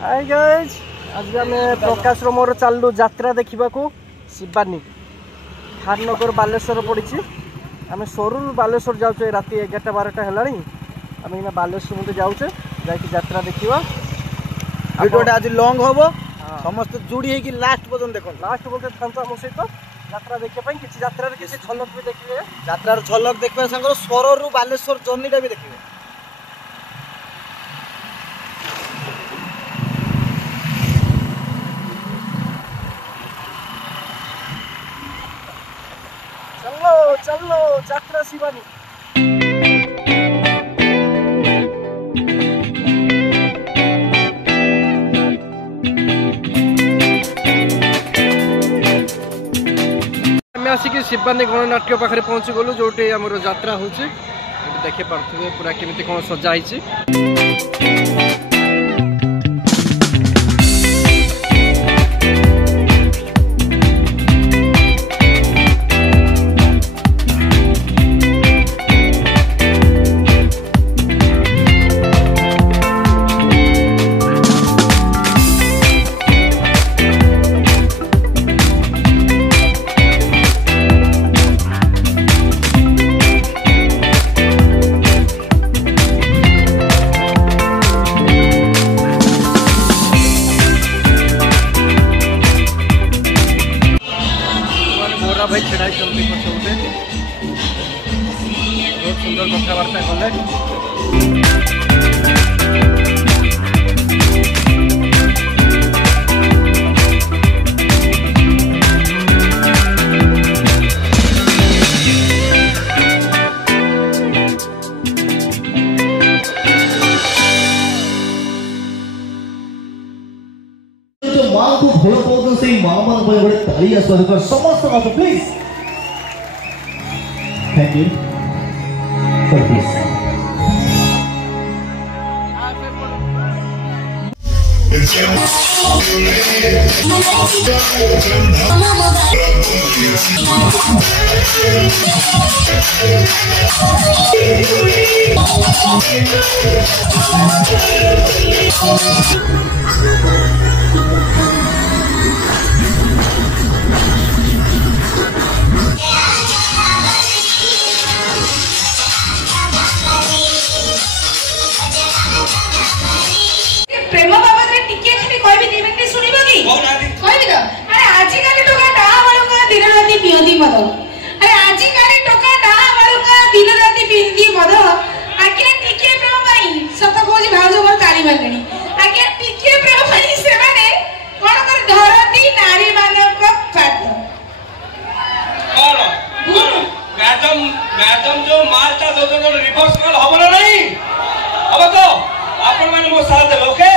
Hi guys आज आम प्रकाश मोर चलू यात्रा देखा शिवानी खाननगर बालेश्वर पड़ी आम सोरू बालेश्वर जाऊे राति 11-12 है आम बालेश्वर मत जाऊे जात्रा देखा वीडियोटा आज लॉन्ग हम समस्त जोड़ी है कि लास्ट पर्यटन देख लास्ट पर्यटन मो सहित यात्रा देखा किसी यात्रा किसी झलक भी देखिए यात्रार झलक देखिए सागर स्वरु बालेश्वर जर्नीटा भी देखिए। चलो चलो यात्रा शिवानी आसिक शिवानी गणनाट्य पाखे पहुँची गलु जो आम यात्रा हो देखी पारे पूरा केमी कौन सजाई। भाई छेड़ा पछे बहुत सुंदर कथबार्ता कले माँ को भल पाओ से माँ मान गोटे ताली आसवा समस्त आप please thank you for this. प्रेम बाबत रे टिके खाली कोई भी 2 मिनिट सुनिबो की कोई भी तो अरे आजि काले टोका डाहा वालुका दिन राती पियंदी मद अरे आजि काले टोका डाहा वालुका दिन राती पियंदी मद आके टिके प्रेम भाई सत कोजी भाउजो मोर ताली मारगणी आके टिके प्रेम भाई से माने कोन कर धरती नारी मानक पात्र और मैडम जो मालटा दो रिवर्स कॉल हबो नहीं अब तो आपण माने मो साथ देलो के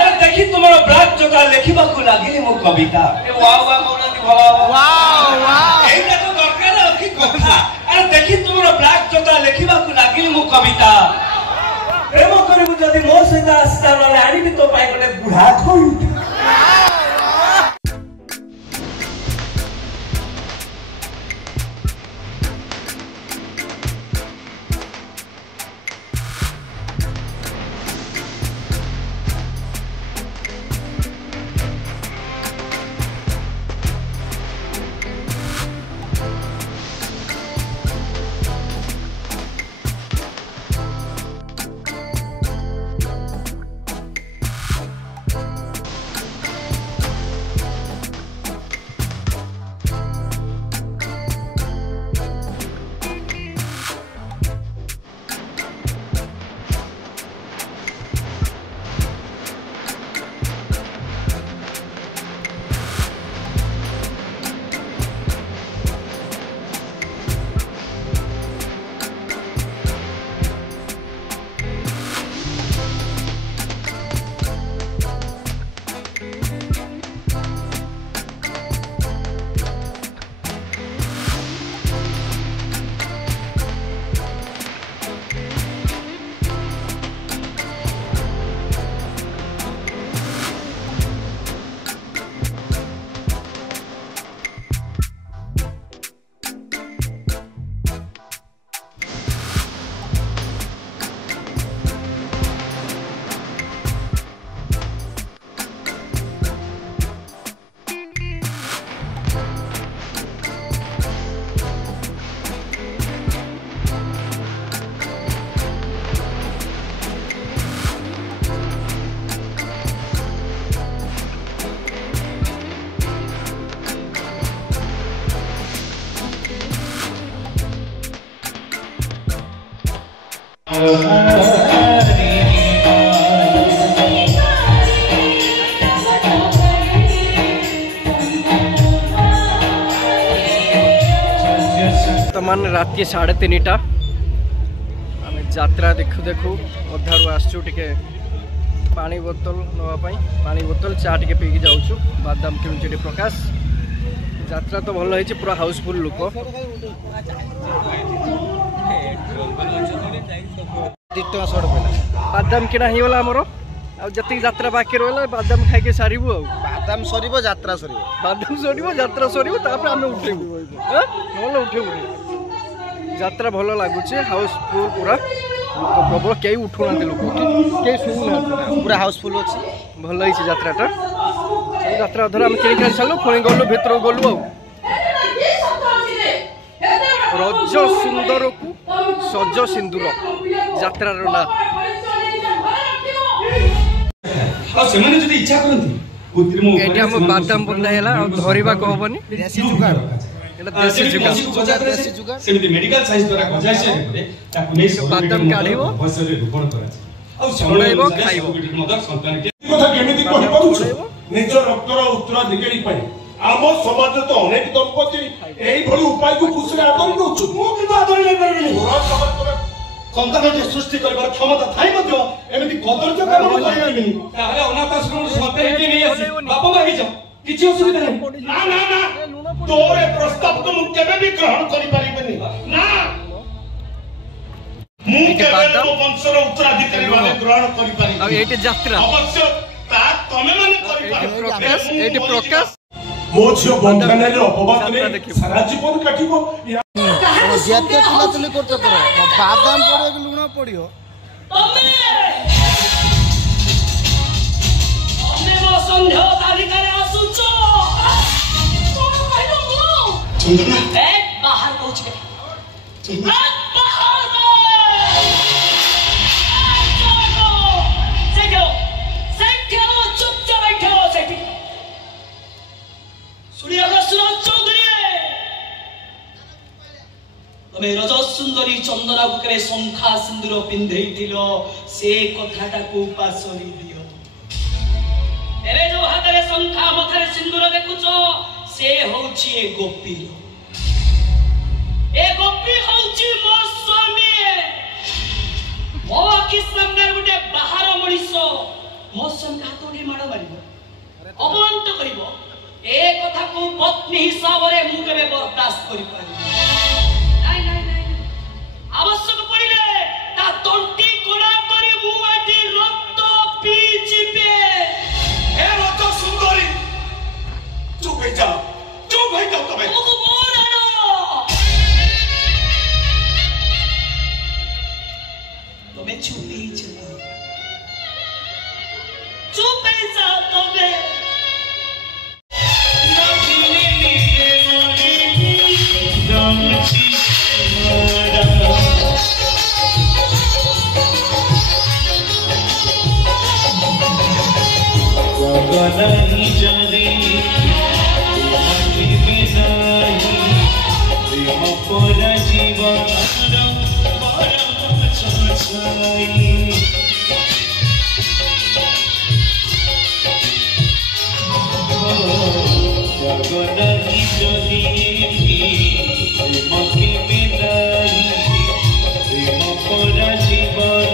अरे देखि तुम्हारा ब्लॉग जोता लिखिबा को लागिली मो कविता ए वाह वाह मोना दी भला वाह वाह एटा तो दरकार है कि कथा अरे देखि तुम्हारा ब्लॉग जोता लिखिबा को लागिली मो कविता प्रेम करबु जदी मो सहित आस्था न आनी भी तो पाई गले बुढ़ा खोई। वर्तमान राति 3:30 आम यात्रा देखु देखु अधारू आसचु टिके पानी बोतल नापी पानी बोतल चा टे पीकी जाऊँ बादाम किणुचे प्रकाश यात्रा तो भल है पूरा हाउसफुल लोक बादाम किणा हो गला आमर आती यात्रा बाकी रहा बादाम खाई सारू बादाम सर यात्रा सर बादाम सर यात्रा सर आम उठेबू ना उठेबू यात्रा भल लगुच हाउसफुल पूरा लोक प्रबल कई उठुना लोक कई शुना पूरा हाउसफुल अच्छी भल है यात्राटा यात्रा अधर आम किणी सारू पुणी गलु भितर गलु रज सुंदर को सज सिंदूर यात्रार ना इच्छा करती बादाम बंधा है धरवा कहबनी देसी जुगाड़ देसी जुगाड़ सेमिति मेडिकल साइंस द्वारा गजाइसे रे ताकु नै बादाम काढिबो बसरे रोपण कराछि आ छणाइबो खाइबो मदर संतान के কথা কেমিতি কহি পারুছ নিজ রক্তর উত্তরাধিকারী পাই ଆମ ସମାଜରେ ତ ଅନେକ ଦମ୍ପତି ଏଇଭଳି ଉପାୟକୁ ଖୁସିରେ ଆଦରି ନେଉଛୁ ମୁଁ କିନ୍ତୁ ଆଦରି ନେଇପାରିବିନି ସନ୍ତାନଟି ସୃଷ୍ଟି କରିବାର କ୍ଷମତା ଥାଇ ମଧ୍ୟ ଏମିତି କଦର୍ଯ୍ୟ କାମ କରିପାରିବିନି ତାହେଲେ ଅନାଥ ଆଶ୍ରମରୁ ସନ୍ତାନଟି ନେଇ ଆସି ବାପା ମାଗିଛ କିଛି ଅସୁବିଧା ନାହିଁ ନା ନା ନା ତୋର ଏ ପ୍ରସ୍ତାବକୁ ମୁଁ କେବେ ବି ଗ୍ରହଣ କରିପାରିବିନି ନା ମୁଁ କେବେ ମୋ ବଂଶର ଉତ୍ତରାଧିକାରୀ ଭାବେ ଗ୍ରହଣ କରିପାରିବି ଆଉ ଏଇଟି ଯାତ୍ରା ଅବଶ୍ୟ ତା ତମେ ମାନେ କରିପାରିବ ପ୍ରକାଶ ଏଇଟି ପ୍ରକାଶ ମୋ ଝିଅ ବନ୍ଧନରେ ଅପବାଦରେ ସାରା ଜୀବନ କାଟିବ ଯେତେ ଚୁଲାଚୁଲି କରୁଛ କର ବାଦାମ ପଡ଼ିବ କି ଲୁଣ ପଡ଼ିବ ସନ୍ଦେହ ତାଲିକାରେ ଆସୁଛ ବାହାର କହୁଛି तमे रज सुंदरी चंदना बुकरे शंखा सिंदूर पिंधेइथिल से कथाटा को पासरी दियो एरे जो हातरे शंखा मथरे सिंदूर देखुछ से होछि ए गोपी होछि मो स्वामी मो आखि सामने गुटे बाहर मଣିଷ मो स्वामी हातोडी माड़ मारिबो अपमान तो करिबो ए कथा को पत्नी हिसाब रे मु केबे बर्दाश्त करि पारि आवश्यक पड़िले ता तंटी कोला करी मु आटी रक्त पीचिबे हे रत सुंदरी चुप हो जाओ तमे मुको बोलानो तमे चुप ही चलो चुप ही जाओ तमे नहीं जाने प्रेम पर जीवन जगनी जदि प्रेम के बिदाई प्रेम पर जीवन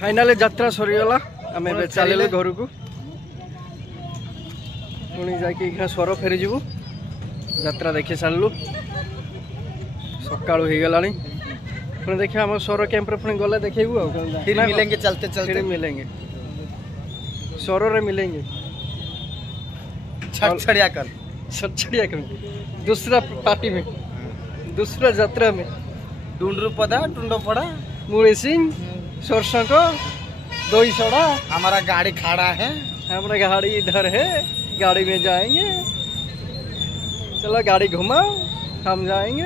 फाइनाल यात्रा सरीगला आम चलू घर को पुणी जा स्वर फेरी जीवु यात्रा देखी सारू सका हो गला पुणी देखिए आम स्वर कैंप पुणी गले देखू फिर मिलेंगे चलते चलते मिलेंगे स्वर रे मिलेंगे छड़छड़िया कर दूसरा पार्टी में दूसरा यात्रा में डुंडरू पदा टुंडो पड़ा मुड़ी सिंह सरसों को दही सोडा। हमारा गाड़ी खड़ा है। हमारा गाड़ी इधर है, गाड़ी में जाएंगे। चलो गाड़ी घुमाओ, हम जाएंगे।